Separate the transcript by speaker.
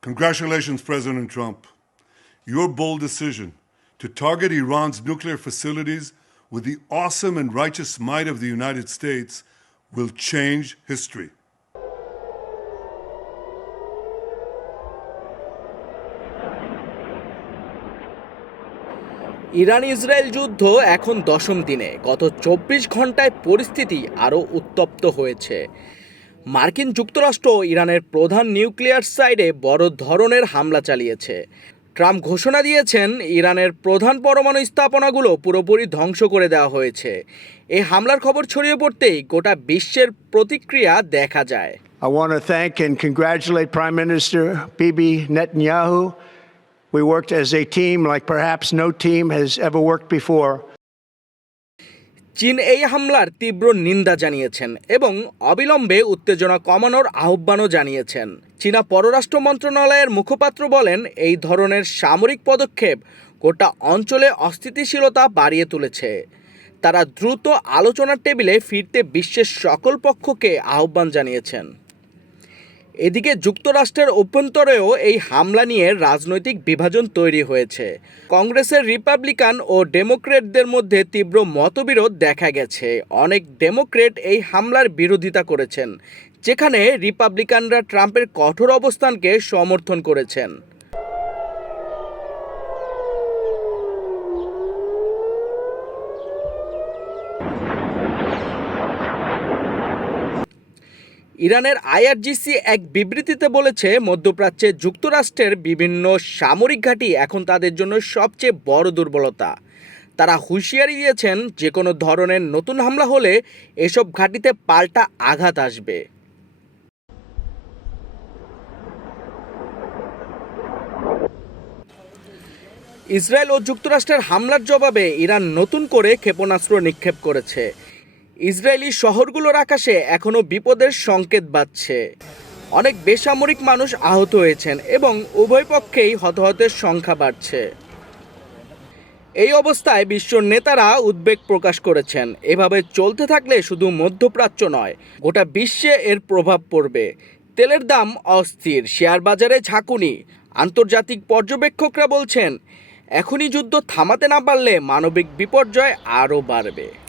Speaker 1: Congratulations, President Trump. Your bold decision to target Iran's nuclear facilities with the awesome and righteous might of the United States will change history.
Speaker 2: Iran Israel যুদ্ধ এখন দশম দিনে। গত চব্বিশ ঘন্টায় পরিস্থিতি আরও উত্তপ্ত হয়েছে। মার্কিন যুক্তরাষ্ট্র ইরানের প্রধান নিউক্লিয়ার সাইডে বড় ধরনের হামলা চালিয়েছে। ট্রাম্প ঘোষণা দিয়েছেন, ইরানের প্রধান পরমাণু স্থাপনাগুলো পুরোপুরি ধ্বংস করে দেওয়া হয়েছে। এই হামলার খবর ছড়িয়ে পড়তেই গোটা বিশ্বের প্রতিক্রিয়া দেখা যায়।
Speaker 3: I want to thank and congratulate Prime Minister Bibi Netanyahu. We worked as a team like perhaps no team has ever worked before.
Speaker 2: চীন এই হামলার তীব্র নিন্দা জানিয়েছেন এবং অবিলম্বে উত্তেজনা কমানোর আহ্বানও জানিয়েছেন। চীনা পররাষ্ট্র মন্ত্রণালয়ের মুখপাত্র বলেন, এই ধরনের সামরিক পদক্ষেপ গোটা অঞ্চলে অস্থিতিশীলতা বাড়িয়ে তুলেছে। তারা দ্রুত আলোচনার টেবিলে ফিরতে বিশ্বের সকল পক্ষকে আহ্বান জানিয়েছেন। এদিকে যুক্তরাষ্ট্রের অভ্যন্তরেও এই হামলা নিয়ে রাজনৈতিক বিভাজন তৈরি হয়েছে। কংগ্রেসের রিপাবলিকান ও ডেমোক্রেটদের মধ্যে তীব্র মতবিরোধ দেখা গেছে। অনেক ডেমোক্রেট এই হামলার বিরোধিতা করেছেন, যেখানে রিপাবলিকানরা ট্রাম্পের কঠোর অবস্থানকে সমর্থন করেছেন। ইরানের আইআরজিসি এক বিবৃতিতে বলেছে, মধ্যপ্রাচ্যে যুক্তরাষ্ট্রের বিভিন্ন সামরিক ঘাঁটি এখন তাদের জন্য সবচেয়ে বড় দুর্বলতা। তারা হুঁশিয়ারি দিয়েছেন যে কোনো ধরনের নতুন হামলা হলে এসব ঘাঁটিতে পাল্টা আঘাত আসবে। ইসরায়েল ও যুক্তরাষ্ট্রের হামলার জবাবে ইরান নতুন করে ক্ষেপণাস্ত্র নিক্ষেপ করেছে। ইসরায়েলি শহরগুলোর আকাশে এখনও বিপদের সংকেত বাজছে অনেক বেসামরিক মানুষ আহত হয়েছেন এবং উভয় পক্ষেই হতাহতের সংখ্যা বাড়ছে। এই অবস্থায় বিশ্ব নেতারা উদ্বেগ প্রকাশ করেছেন। এভাবে চলতে থাকলে শুধু মধ্যপ্রাচ্য নয়, গোটা বিশ্বে এর প্রভাব পড়বে। তেলের দাম অস্থির, শেয়ার বাজারে ঝাঁকুনি। আন্তর্জাতিক পর্যবেক্ষকরা বলছেন, এখনই যুদ্ধ থামাতে না পারলে মানবিক বিপর্যয় আরও বাড়বে।